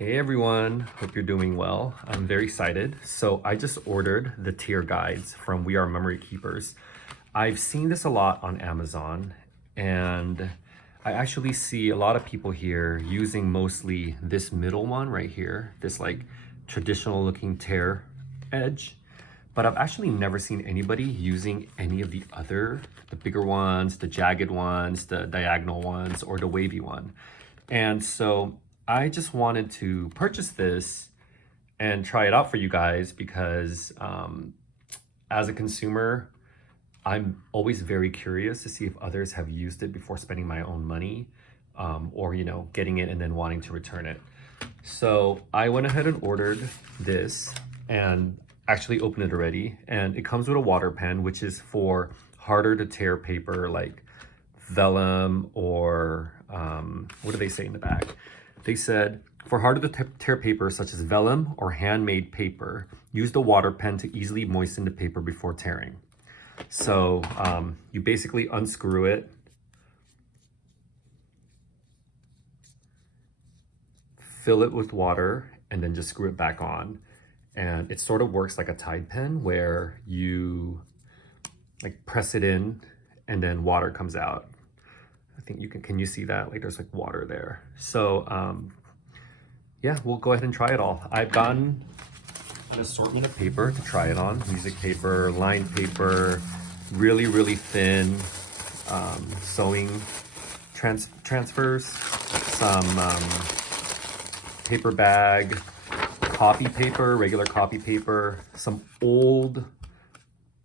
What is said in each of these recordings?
Hey everyone, hope you're doing well. I'm very excited. So I just ordered the tier guides from We Are Memory Keepers. I've seen this a lot on Amazon, and I actually see a lot of people here using mostly this middle one right here, this like traditional looking tear edge. But I've actually never seen anybody using any of the bigger ones, the jagged ones, the diagonal ones, or the wavy one. And so I just wanted to purchase this and try it out for you guys because as a consumer, I'm always very curious to see if others have used it before spending my own money, or getting it and then wanting to return it. So I went ahead and ordered this and actually opened it already. And it comes with a water pen, which is for harder to tear paper like vellum or what do they say in the back? They said, for harder to tear paper such as vellum or handmade paper, use the water pen to easily moisten the paper before tearing. So you basically unscrew it, fill it with water, and then just screw it back on. And it sort of works like a Tide pen where you like press it in and then water comes out. I think you can you see that? Like there's like water there. So yeah, we'll go ahead and try it all. I've gotten an assortment of paper to try it on. Music paper, lined paper, really, really thin sewing transfers, some paper bag, copy paper, regular copy paper, some old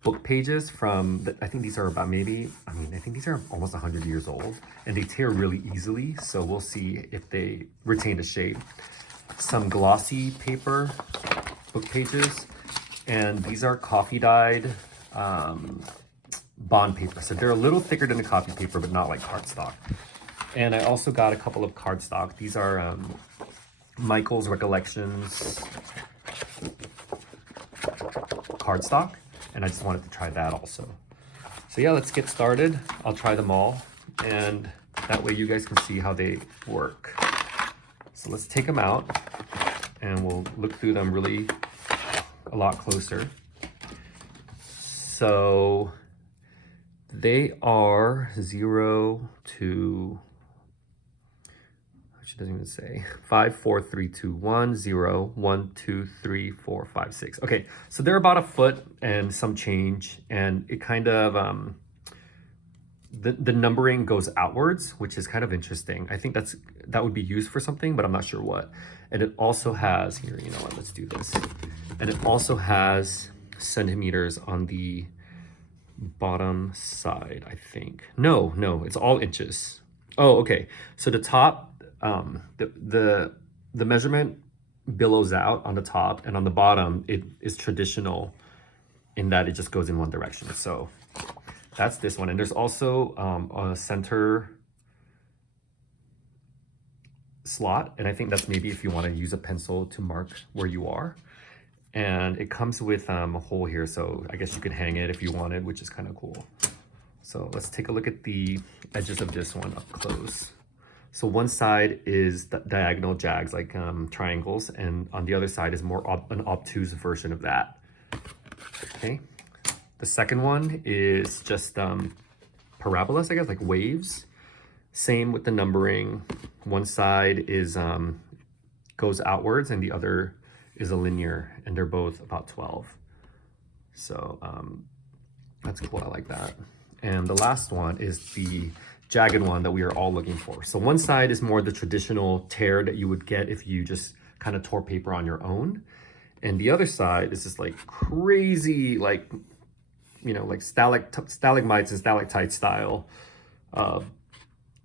book pages from, I think these are about I think these are almost 100 years old and they tear really easily. So we'll see if they retain the shape. Some glossy paper, book pages, and these are coffee dyed bond paper. So they're a little thicker than the copy paper, but not like cardstock. And I also got a couple of cardstock. These are Michael's Recollections cardstock. And I just wanted to try that also. So yeah, let's get started. I'll try them all, and that way you guys can see how they work. So let's take them out, and we'll look through them really a lot closer. So they are 0 to, she doesn't even say, 5, 4, 3, 2, 1, 0, 1, 2, 3, 4, 5, 6. Okay, so they're about a foot and some change, and it kind of the numbering goes outwards, which is kind of interesting. I think that would be used for something, but I'm not sure what. And it also has here, you know what, let's do this. And it also has centimeters on the bottom side, I think. No, it's all inches. Oh, okay. So the top, the measurement billows out on the top, and on the bottom it is traditional in that it just goes in one direction. So that's this one. And there's also a center slot, and I think that's maybe if you want to use a pencil to mark where you are. And it comes with a hole here, so I guess you could hang it if you wanted, which is kind of cool. So let's take a look at the edges of this one up close. So one side is the diagonal jags, like triangles, and on the other side is more an obtuse version of that. Okay. The second one is just parabolas, I guess, like waves. Same with the numbering. One side is goes outwards, and the other is a linear, and they're both about 12. So that's cool. I like that. And the last one is the jagged one that we are all looking for. So one side is more the traditional tear that you would get if you just kind of tore paper on your own. And the other side is just like crazy, like, like stalagmites and stalactite style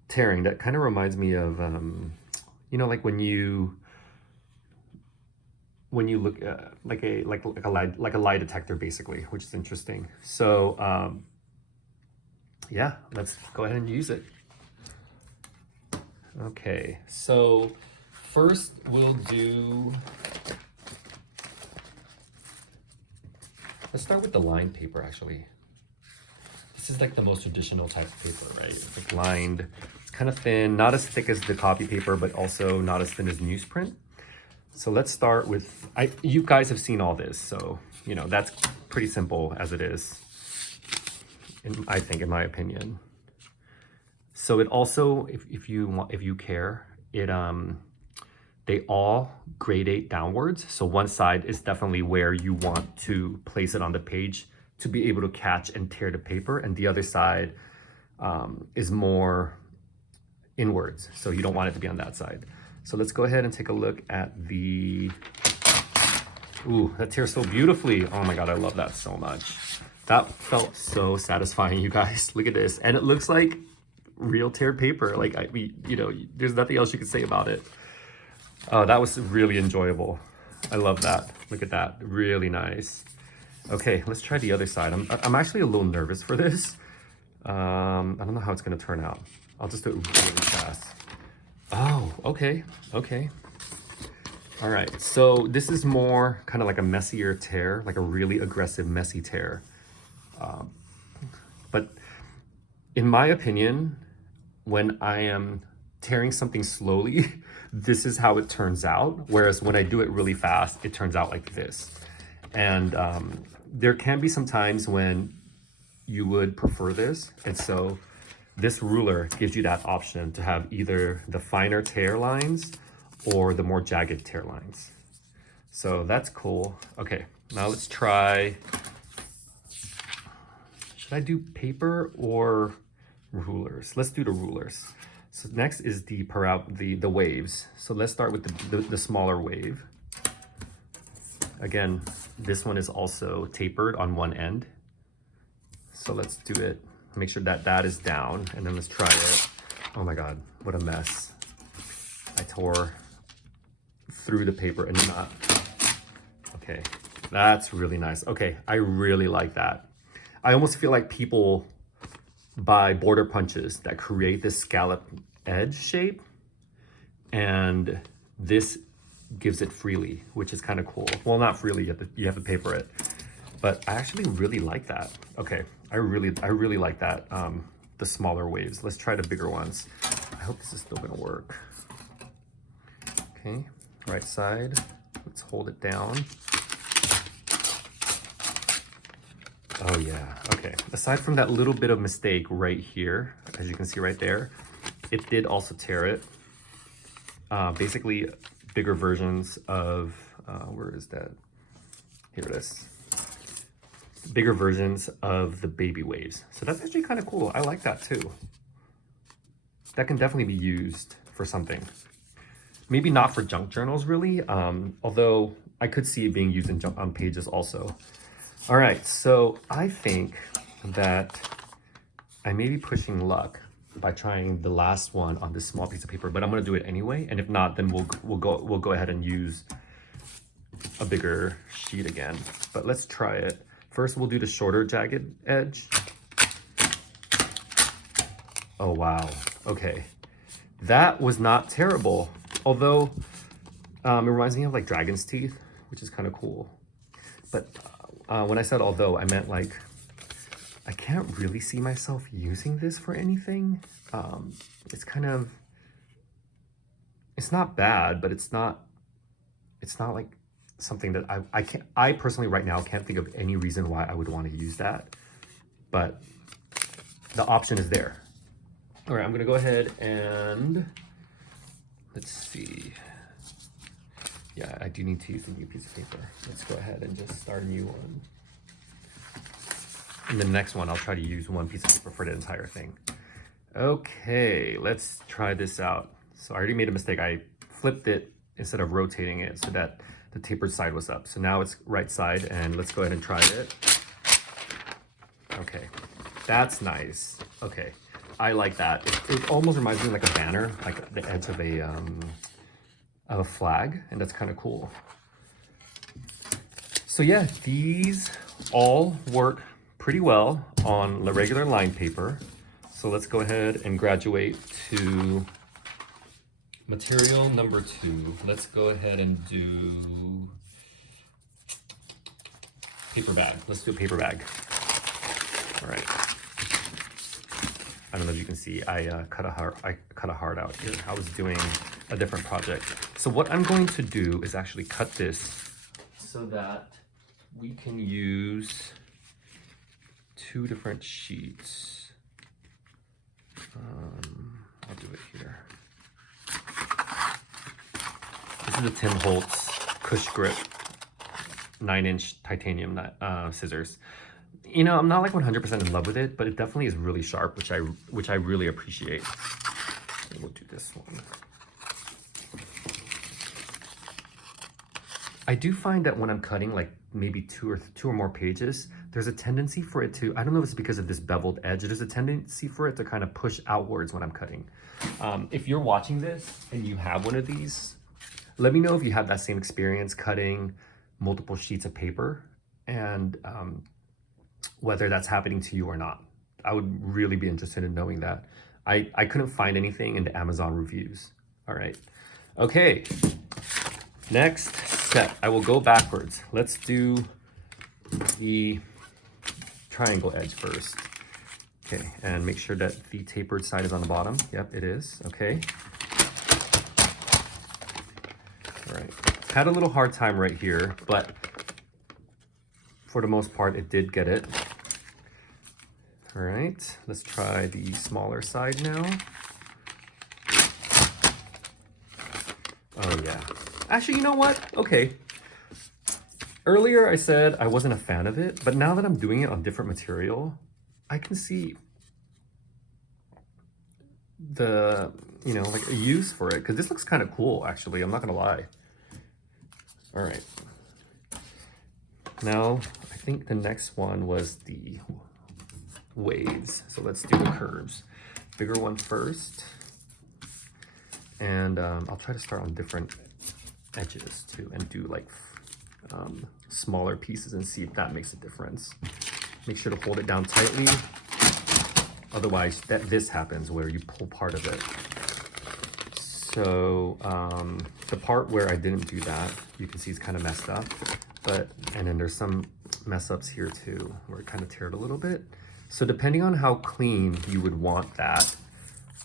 tearing that kind of reminds me of, like when you look at like a lie detector, basically, which is interesting. So yeah, let's go ahead and use it. Okay, so first let's start with the lined paper, actually. This is like the most traditional type of paper, right? It's like lined, it's kind of thin, not as thick as the copy paper, but also not as thin as newsprint. So let's start with, you guys have seen all this, so, you know, that's pretty simple as it is, I think, in my opinion. So it also, if you care, it they all gradate downwards. So one side is definitely where you want to place it on the page to be able to catch and tear the paper, and the other side is more inwards, so you don't want it to be on that side. So let's go ahead and take a look at the, ooh, that tears so beautifully. Oh my God, I love that so much. That felt so satisfying, you guys. Look at this, and it looks like real tear paper. Like, I mean, you know, there's nothing else you could say about it. Oh, that was really enjoyable. I love that. Look at that, really nice. Okay, let's try the other side. I'm actually a little nervous for this. I don't know how it's gonna turn out. I'll just do it really fast. Oh, okay, okay. All right, so this is more kind of like a messier tear, like a really aggressive, messy tear. But in my opinion, when I am tearing something slowly, this is how it turns out. Whereas when I do it really fast, it turns out like this. And there can be some times when you would prefer this. And so this ruler gives you that option to have either the finer tear lines or the more jagged tear lines. So that's cool. Okay, now let's try, should I do paper or rulers? Let's do the rulers. So next is the waves. So let's start with the smaller wave. Again, this one is also tapered on one end. So let's do it. Make sure that that is down, and then let's try it. Oh my God, what a mess. I tore through the paper and not. Okay, that's really nice. Okay, I really like that. I almost feel like people buy border punches that create this scallop edge shape, and this gives it freely, which is kind of cool. Well, not freely, you have to paper it, but I actually really like that. Okay, I really like that, the smaller waves. Let's try the bigger ones. I hope this is still gonna work. Okay, right side, let's hold it down. Oh yeah, okay. Aside from that little bit of mistake right here, as you can see right there, it did also tear it. Basically, bigger versions of, where is that? Here it is. Bigger versions of the baby waves. So that's actually kind of cool. I like that too. That can definitely be used for something. Maybe not for junk journals really, although I could see it being used on pages also. All right, so I think that I may be pushing luck by trying the last one on this small piece of paper, but I'm gonna do it anyway. And if not, then we'll go ahead and use a bigger sheet again. But let's try it. First, we'll do the shorter jagged edge. Oh wow, okay. That was not terrible. Although, it reminds me of like dragon's teeth, which is kind of cool. But when I said although, I meant like, I can't really see myself using this for anything. It's kind of, it's not bad, but it's not like something that I personally right now can't think of any reason why I would want to use that. But the option is there. All right, I'm gonna go ahead and let's see. Yeah, I do need to use a new piece of paper. Let's go ahead and just start a new one. And the next one, I'll try to use one piece of paper for the entire thing. Okay, let's try this out. So I already made a mistake. I flipped it instead of rotating it so that the tapered side was up. So now it's right side, and let's go ahead and try it. Okay, that's nice. Okay, I like that. It almost reminds me of like a banner, like the edge of a flag, and that's kind of cool. So yeah, these all work pretty well on the regular line paper. So let's go ahead and graduate to material number 2. Let's go ahead and do paper bag. Let's do a paper bag. All right. I don't know if you can see, I cut a heart out here. I was doing a different project. So what I'm going to do is actually cut this so that we can use 2 different sheets. I'll do it here. This is the Tim Holtz Cush Grip 9-inch titanium scissors. You know, I'm not like 100% in love with it, but it definitely is really sharp, which I really appreciate. And we'll do this one. I do find that when I'm cutting like maybe two or more pages, there's a tendency for it to, I don't know if it's because of this beveled edge, there's a tendency for it to kind of push outwards when I'm cutting. If you're watching this and you have one of these, let me know if you have that same experience cutting multiple sheets of paper, and whether that's happening to you or not. I would really be interested in knowing that. I couldn't find anything in the Amazon reviews. All right. Okay. Next step, I will go backwards. Let's do the triangle edge first. Okay, and make sure that the tapered side is on the bottom. Yep, it is. Okay. All right. Had a little hard time right here, but for the most part, it did get it. All right, let's try the smaller side now. Oh yeah. Actually, you know what? Okay. Earlier I said I wasn't a fan of it, but now that I'm doing it on different material, I can see the, you know, like a use for it, because this looks kind of cool, actually. I'm not gonna lie. All right. Now, I think the next one was the waves. So let's do the curves. Bigger one first. And I'll try to start on different edges too, and do like smaller pieces and see if that makes a difference. Make sure to hold it down tightly. Otherwise, this happens where you pull part of it. So the part where I didn't do that, you can see it's kind of messed up. And then there's some mess ups here too, where it kind of teared a little bit. So depending on how clean you would want that,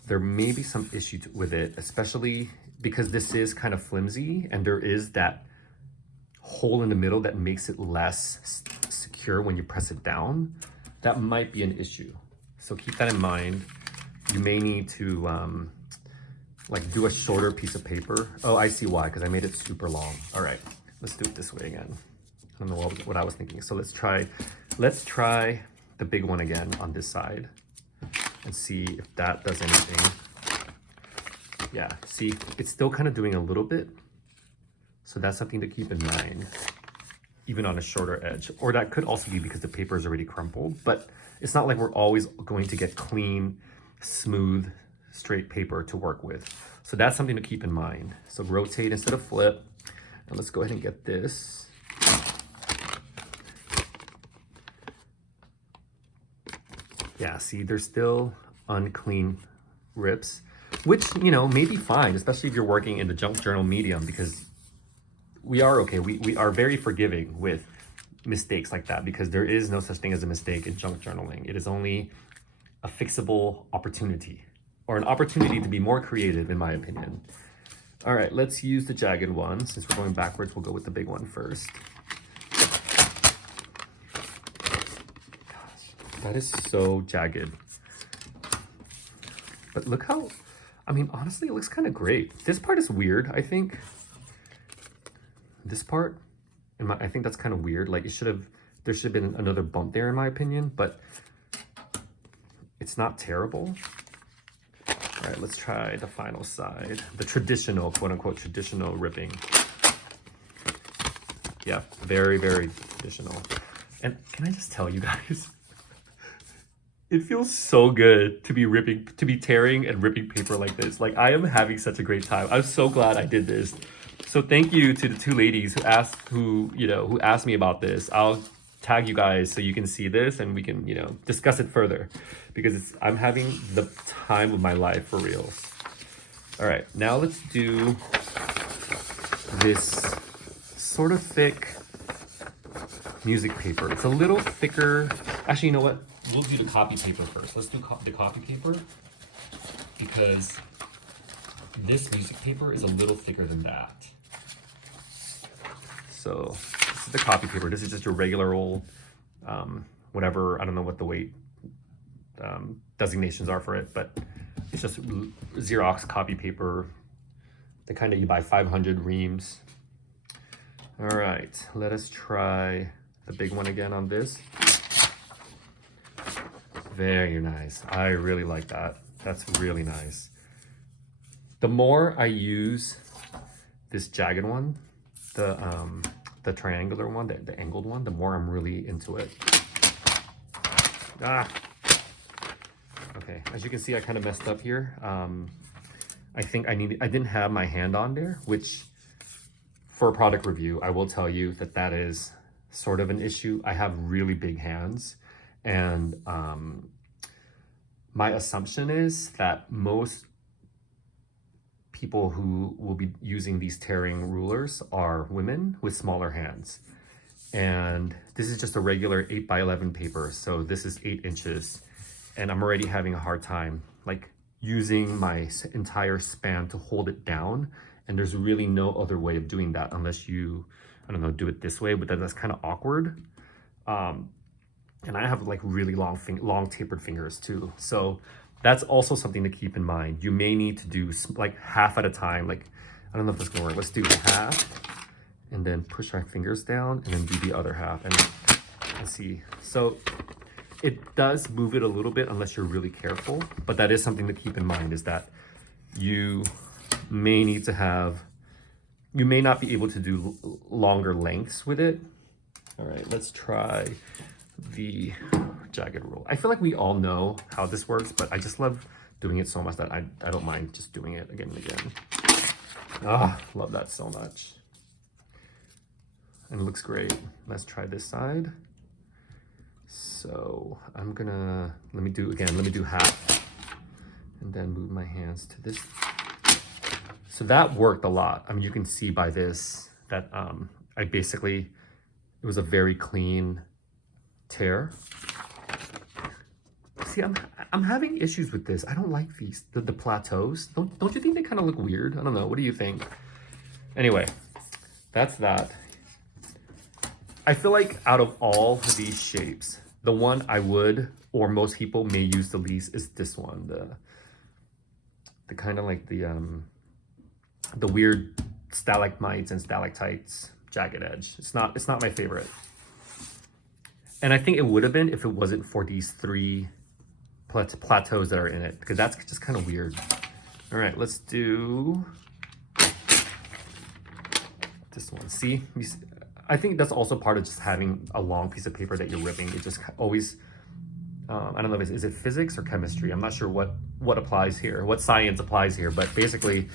there may be some issues with it, especially because this is kind of flimsy and there is that hole in the middle that makes it less secure when you press it down. That might be an issue. So keep that in mind. You may need to like do a shorter piece of paper. Oh, I see why, because I made it super long. All right, let's do it this way again. I don't know what I was thinking. So let's try the big one again on this side and see if that does anything. Yeah, see, it's still kind of doing a little bit. So that's something to keep in mind, even on a shorter edge. Or that could also be because the paper is already crumpled, but it's not like we're always going to get clean, smooth, straight paper to work with. So that's something to keep in mind. So rotate instead of flip. And let's go ahead and get this. Yeah, see, there's still unclean rips, which, you know, may be fine, especially if you're working in the junk journal medium, because we are okay. We are very forgiving with mistakes like that, because there is no such thing as a mistake in junk journaling. It is only a fixable opportunity, or an opportunity to be more creative, in my opinion. All right, let's use the jagged one. Since we're going backwards, we'll go with the big one first. That is so jagged. But look how, I mean, honestly, it looks kind of great. This part is weird, I think. This part, I think that's kind of weird. Like there should have been another bump there, in my opinion, but it's not terrible. All right, let's try the final side. The traditional, quote unquote, traditional ripping. Yeah, very, very traditional. And can I just tell you guys, it feels so good to be tearing and ripping paper like this. Like, I am having such a great time. I'm so glad I did this. So thank you to the 2 ladies who asked me about this. I'll tag you guys so you can see this and we can, discuss it further, because I'm having the time of my life for real. All right, now let's do this sort of thick music paper. It's a little thicker. Actually, you know what? We'll do the copy paper first. Let's do the copy paper, because this music paper is a little thicker than that. So this is the copy paper. This is just your regular old, whatever, I don't know what the weight designations are for it, but it's just Xerox copy paper, the kind that you buy 500 reams. All right, let us try the big one again on this. Very nice. I really like that. That's really nice. The more I use this jagged one, the triangular one, the angled one, the more I'm really into it. Ah. Okay, as you can see, I kind of messed up here. I think I didn't have my hand on there, which for a product review, I will tell you that that is sort of an issue. I have really big hands, and my assumption is that most people who will be using these tearing rulers are women with smaller hands. And this is just a regular 8x11 paper, so this is 8 inches. And I'm already having a hard time like using my entire span to hold it down. And there's really no other way of doing that unless you, I don't know, do it this way, but then that's kind of awkward. And I have like really long tapered fingers too. So that's also something to keep in mind. You may need to do like half at a time. Like, I don't know if this is gonna work. Let's do half and then push our fingers down and then do the other half. And let's see. So it does move it a little bit unless you're really careful, but that is something to keep in mind, is that you may need to have, you may not be able to do longer lengths with it. All right, let's try the jagged rule. I feel like we all know how this works, but I just love doing it so much that I don't mind just doing it again and again. Ah, love that so much. And it looks great. Let's try this side. So I'm gonna, let me do half and then move my hands to this. So that worked a lot. I mean, you can see by this that I basically, it was a very clean tear. See, I'm having issues with this. I don't like these, the plateaus. Don't you think they kind of look weird? I don't know. What do you think? Anyway, that's that. I feel like out of all these shapes, the one I would, or most people may use the least, is this one. The kind of like the weird stalagmites and stalactites jagged edge. It's not my favorite. And I think it would have been if it wasn't for these 3 plateaus that are in it, because that's just kind of weird. All right, let's do this one. See, I think that's also part of just having a long piece of paper that you're ripping. It just always, I don't know, is it physics or chemistry? I'm not sure what applies here, what science applies here, but basically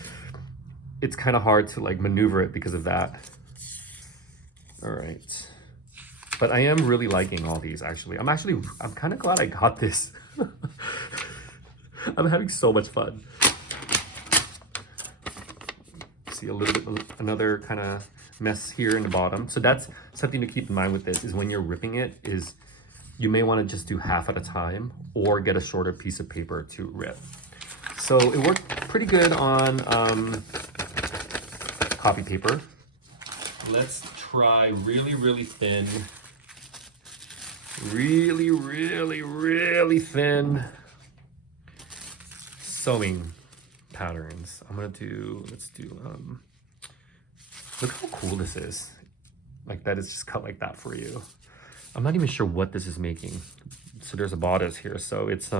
it's kind of hard to like maneuver it because of that. All right. But I am really liking all these, actually. I'm kind of glad I got this. I'm having so much fun. See a little bit, another kind of mess here in the bottom. So that's something to keep in mind with this, is when you're ripping it, is you may want to just do half at a time or get a shorter piece of paper to rip. So it worked pretty good on copy paper. Let's try really thin, really thin sewing patterns. Let's do, look how cool this is. Like that is just cut like that for you. I'm not even sure what this is making. So there's a bodice here. So it's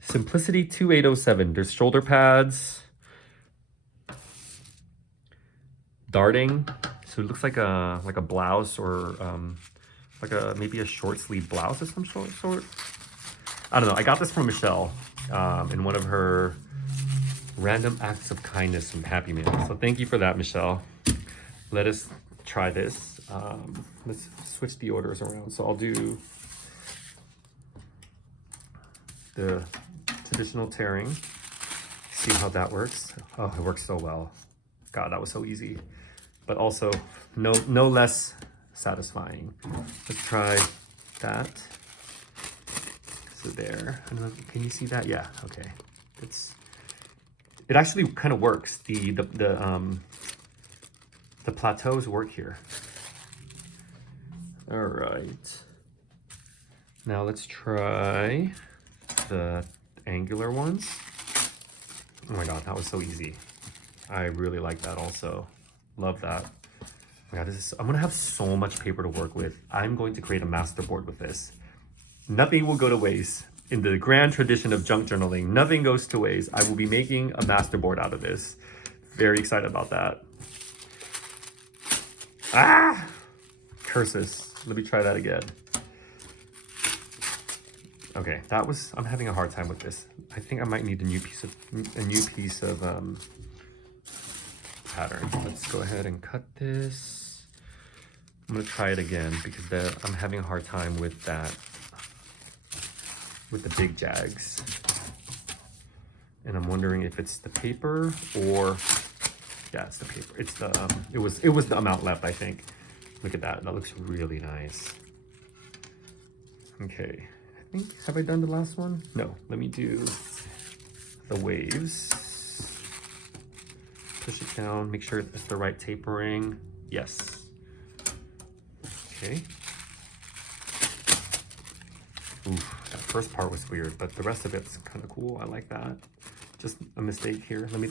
Simplicity 2807. There's shoulder pads, darting. So it looks like a blouse, or maybe a short sleeve blouse of some sort. I don't know. I got this from Michelle in one of her random acts of kindness from Happy Meal. So thank you for that, Michelle. Let us try this. Let's switch the orders around. So I'll do the traditional tearing. See how that works. Oh, it works so well. God, that was so easy. But also no less satisfying. Let's try that. So there. I don't know, can you see that? Yeah, okay. it actually kind of works. The plateaus work here. All right. Now let's try the angular ones. Oh my God, that was so easy. I really like that also. Love that. Oh my God, I'm gonna have so much paper to work with. I'm going to create a masterboard with this. Nothing will go to waste. In the grand tradition of junk journaling, nothing goes to waste. I will be making a masterboard out of this. Very excited about that. Ah! Curses. Let me try that again. Okay, I'm having a hard time with this. I think I might need a new piece of pattern. Let's go ahead and cut this. I'm gonna try it again because I'm having a hard time with that, with the big jags. And I'm wondering if it's the paper or, yeah, it's the paper. It's the, it was the amount left, I think. Look at that, that looks really nice. Okay, I think, have I done the last one? No, let me do the waves. Push it down, make sure it's the right tapering. Yes. Okay. Oof, that first part was weird, but the rest of it's kind of cool. I like that. Just a mistake here. Let me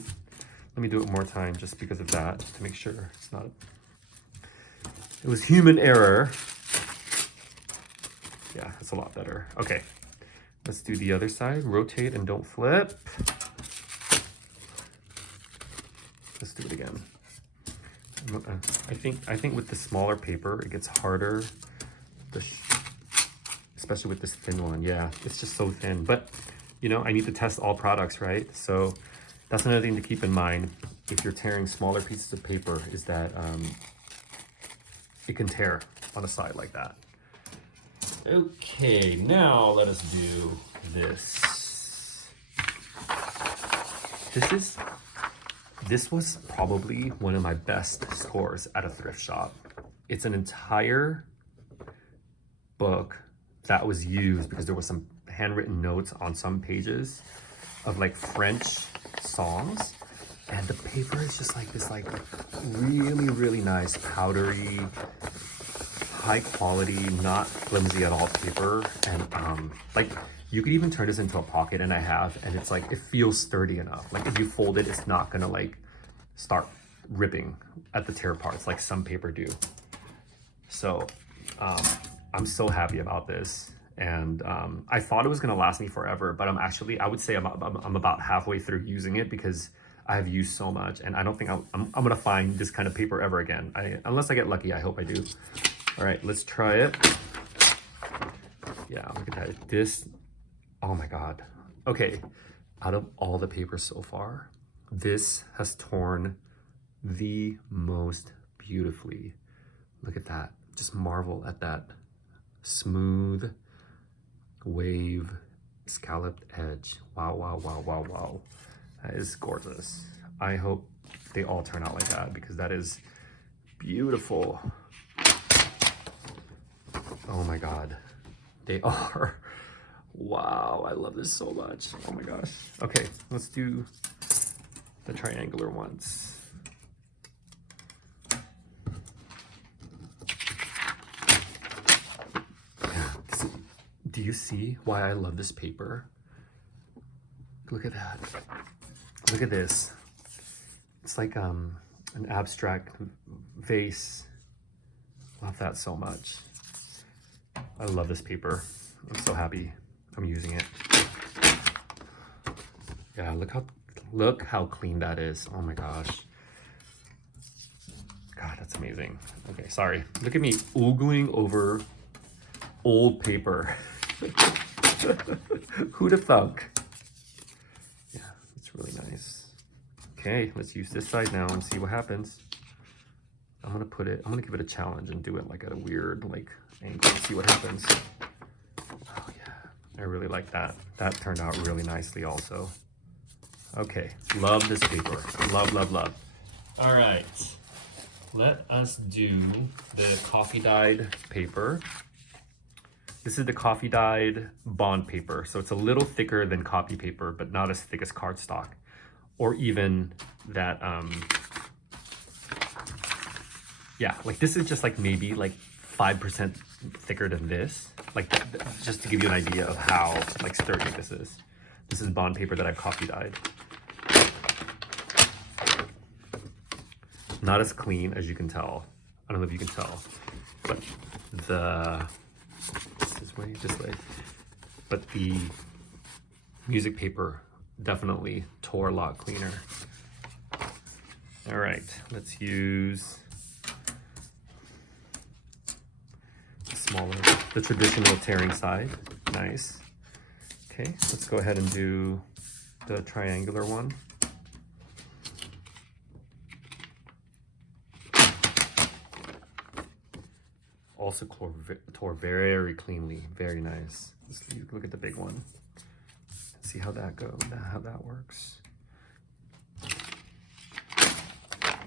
do it one more time just because of that, to make sure it's not. It was human error. Yeah, that's a lot better. Okay, let's do the other side. Rotate and don't flip. Let's do it again. I think with the smaller paper, it gets harder. Especially with this thin one. Yeah, it's just so thin. But, you know, I need to test all products, right? So that's another thing to keep in mind if you're tearing smaller pieces of paper, is that it can tear on a side like that. Okay, now let us do this. This was probably one of my best scores at a thrift shop. It's an entire book that was used because there was some handwritten notes on some pages of like French songs, and the paper is just like this, like really nice powdery, high quality, not flimsy at all paper. And like you could even turn this into a pocket, and I have, and it's like, it feels sturdy enough. Like if you fold it, it's not gonna like start ripping at the tear parts like some paper do. So I'm so happy about this. And I thought it was gonna last me forever, but I would say I'm about halfway through using it because I have used so much, and I don't think I'm gonna find this kind of paper ever again. Unless I get lucky, I hope I do. All right, let's try it. Yeah, look at that. This, oh my God. Okay, out of all the paper so far, this has torn the most beautifully. Look at that. Just marvel at that smooth wave scalloped edge. Wow, wow, wow, wow, wow. That is gorgeous. I hope they all turn out like that because that is beautiful. Oh my God, they are. Wow, I love this so much. Oh my gosh. Okay, let's do the triangular ones. Do you see why I love this paper? Look at that. Look at this. It's like an abstract vase. Love that so much. I love this paper. I'm so happy I'm using it. Yeah, look how clean that is. Oh my gosh. God, that's amazing. Okay, sorry. Look at me oogling over old paper. Who'd have thunk? Yeah, it's really nice. Okay, let's use this side now and see what happens. I'm gonna give it a challenge and do it like at a weird like angle and see what happens. Oh yeah, I really like that. That turned out really nicely also. Okay, love this paper. Love, love, love. All right, let us do the coffee dyed paper. This is the coffee dyed bond paper. So it's a little thicker than copy paper, but not as thick as cardstock. or even that, yeah, like this is just like maybe like 5% thicker than this. Like just to give you an idea of how like sturdy this is. This is bond paper that I've coffee dyed. Not as clean as you can tell. I don't know if you can tell, but this way. But the music paper definitely tore a lot cleaner. All right, let's use the traditional tearing side. Nice. Okay, let's go ahead and do the triangular one. Also tore very cleanly, very nice. Let's look at the big one. See how that goes, how that works.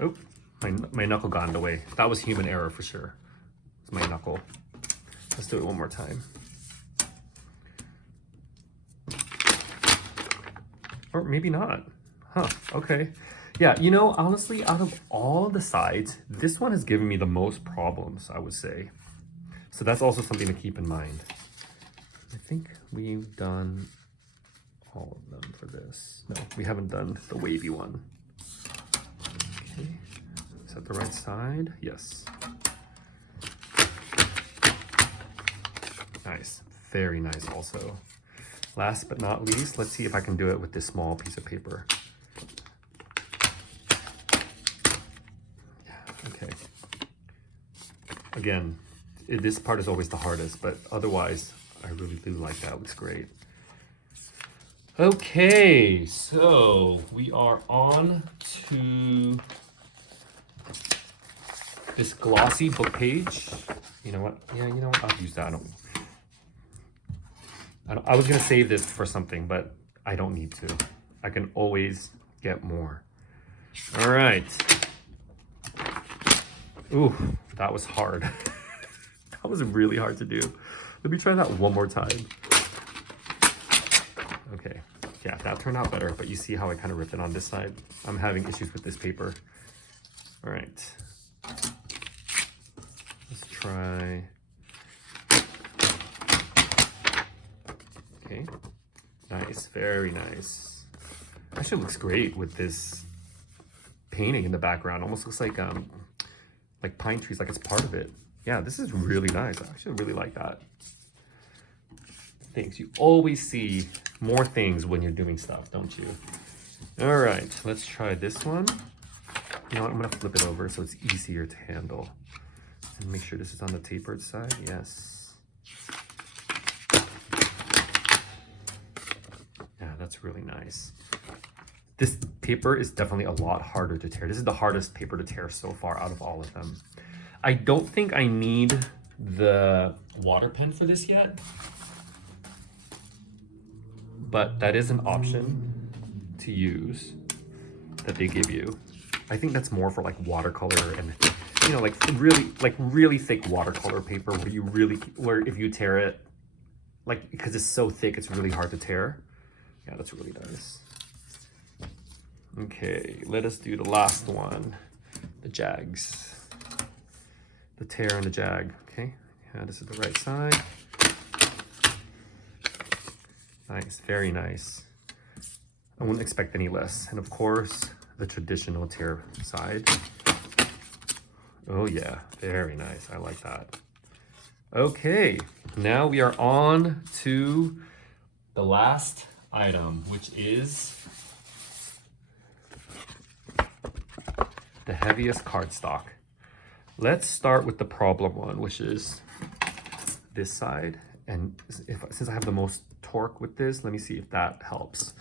Oh, my knuckle got in the way. That was human error for sure. It's my knuckle. Let's do it one more time. Or maybe not. Huh, okay. Yeah, you know, honestly, out of all the sides, this one has given me the most problems, I would say. So that's also something to keep in mind. I think we've done all of them for this. No, we haven't done the wavy one. Okay, is that the right side? Yes. Nice, very nice also. Last but not least, let's see if I can do it with this small piece of paper. Yeah, okay. Again, this part is always the hardest, but otherwise, I really do like that. It looks great. Okay, so we are on to this glossy book page. You know what? Yeah, you know what? I'll use that. I was gonna save this for something, but I don't need to. I can always get more. All right. Ooh, that was hard. That was really hard to do. Let me try that one more time. Okay, yeah, that turned out better, but you see how I kind of ripped it on this side? I'm having issues with this paper. All right. Let's try. Okay, nice, very nice. Actually looks great with this painting in the background. Almost looks like pine trees, like it's part of it. Yeah, this is really nice. I actually really like that. Things, you always see more things when you're doing stuff, don't you? All right, let's try this one. You know what, I'm gonna flip it over so it's easier to handle. And make sure this is on the tapered side, yes. Yeah, that's really nice. This paper is definitely a lot harder to tear. This is the hardest paper to tear so far out of all of them. I don't think I need the water pen for this yet, but that is an option to use that they give you. I think that's more for like watercolor and, you know, like really thick watercolor paper where if you tear it, like, because it's so thick, it's really hard to tear. Yeah, that's really nice. Okay, let us do the last one, the jags. The tear and the jag, okay? Yeah, this is the right side. Nice, very nice. I wouldn't expect any less. And of course, the traditional tear side. Oh yeah, very nice, I like that. Okay, now we are on to the last item, which is the heaviest cardstock. Let's start with the problem one, which is this side. And since I have the most torque with this, let me see if that helps.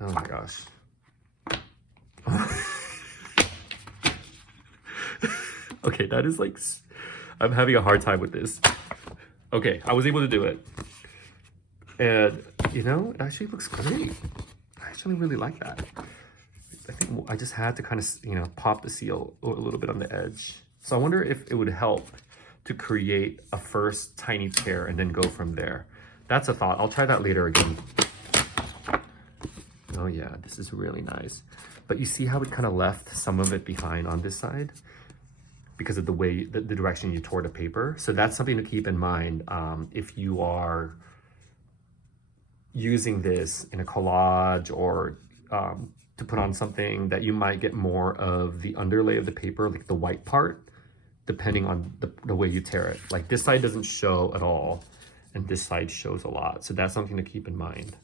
Oh my gosh. Okay, that is like, I'm having a hard time with this. Okay, I was able to do it. And you know, it actually looks great. I actually really like that. I think I just had to kind of, you know, pop the seal a little bit on the edge. So I wonder if it would help to create a first tiny tear and then go from there. That's a thought. I'll try that later again. Oh yeah, this is really nice. But you see how it kind of left some of it behind on this side because of the way, the direction you tore the paper. So that's something to keep in mind if you are using this in a collage or to put on something, that you might get more of the underlay of the paper, like the white part, depending on the way you tear it. Like this side doesn't show at all, and this side shows a lot. So that's something to keep in mind.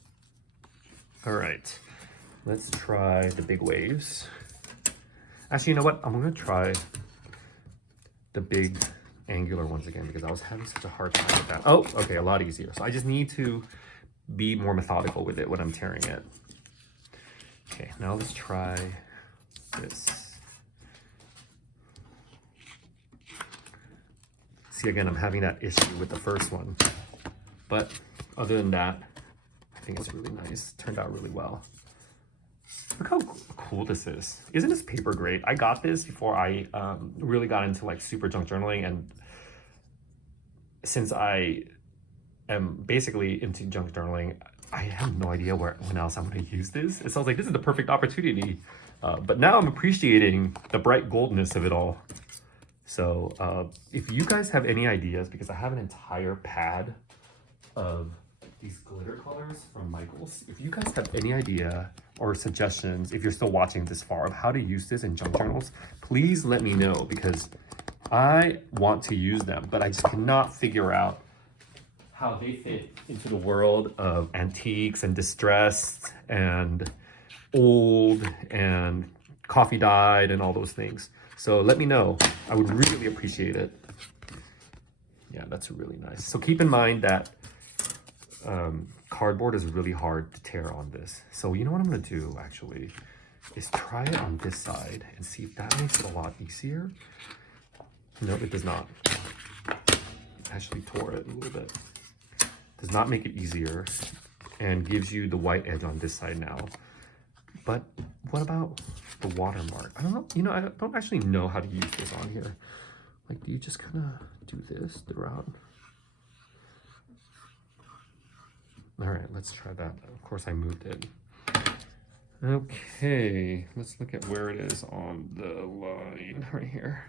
All right, let's try the big waves. Actually, you know what? I'm gonna try the big angular ones again because I was having such a hard time with that. Oh, okay, a lot easier. So I just need to be more methodical with it when I'm tearing it. Okay, now let's try this. See, again, I'm having that issue with the first one. But other than that, I think it's really nice. Turned out really well. Look how cool this is. Isn't this paper great? I got this before I really got into like super junk journaling, and since I am basically into junk journaling, I have no idea when else I'm going to use this. It sounds like this is the perfect opportunity. But now I'm appreciating the bright goldness of it all. So if you guys have any ideas, because I have an entire pad of these glitter colors from Michaels. If you guys have any idea or suggestions, if you're still watching this far, of how to use this in junk journals, please let me know, because I want to use them, but I just cannot figure out how they fit into the world of antiques and distressed and old and coffee dyed and all those things. So let me know. I would really appreciate it. Yeah, that's really nice. So keep in mind that cardboard is really hard to tear on this. So you know what I'm gonna do actually is try it on this side and see if that makes it a lot easier. No, it does not. Actually tore it a little bit. Does not make it easier and gives you the white edge on this side now. But what about the watermark? I don't know, you know, I don't actually know how to use this on here. Like, do you just kind of do this throughout? All right, let's try that. Of course, I moved it. Okay, let's look at where it is on the line right here.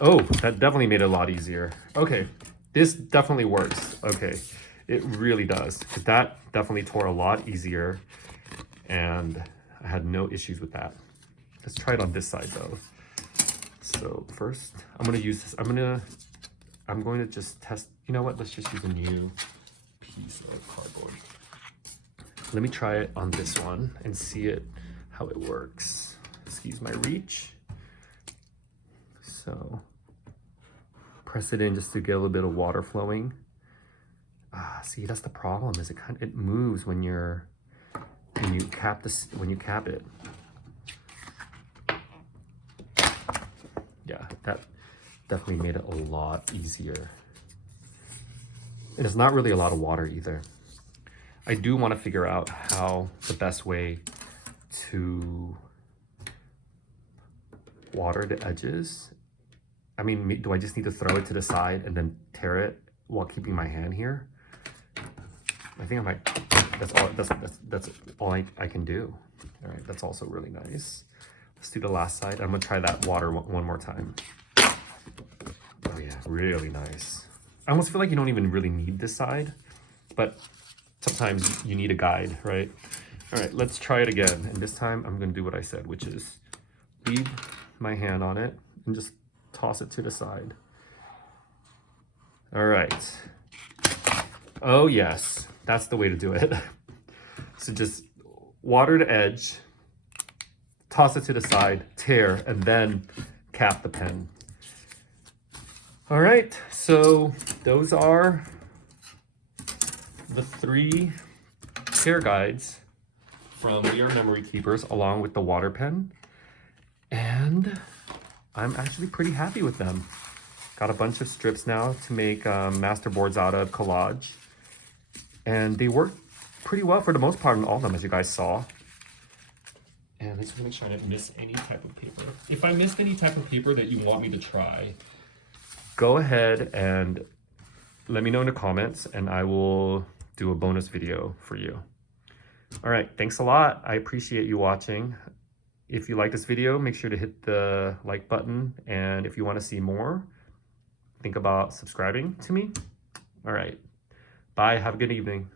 Oh, that definitely made it a lot easier. Okay, this definitely works. Okay, it really does. That definitely tore a lot easier, and I had no issues with that. Let's try it on this side though. So first, I'm gonna use this. I'm going to just test. You know what? Let's just use a new piece of cardboard. Let me try it on this one and see how it works. Excuse my reach. So press it in just to get a little bit of water flowing. See, that's the problem. Is it moves when you cap it. Yeah, that definitely made it a lot easier. And it's not really a lot of water either. I do want to figure out how the best way to water the edges. I mean, do I just need to throw it to the side and then tear it while keeping my hand here? I think I might, that's all I can do. All right, that's also really nice. Let's do the last side. I'm gonna try that water one more time. Oh yeah, really nice. I almost feel like you don't even really need this side, but sometimes you need a guide, right? All right, let's try it again. And this time I'm gonna do what I said, which is leave my hand on it and just toss it to the side. All right. Oh yes, that's the way to do it. So just water the edge, toss it to the side, tear, and then cap the pen. All right, so those are the 3 tear guides from We Are Memory Keepers, along with the water pen. And I'm actually pretty happy with them. Got a bunch of strips now to make master boards out of, collage. And they work pretty well for the most part on all of them, as you guys saw. And let's make sure I didn't miss any type of paper. If I missed any type of paper that you want me to try, go ahead and let me know in the comments, and I will do a bonus video for you. All right, thanks a lot. I appreciate you watching. If you like this video, make sure to hit the like button. And if you want to see more, think about subscribing to me. All right, bye. Have a good evening.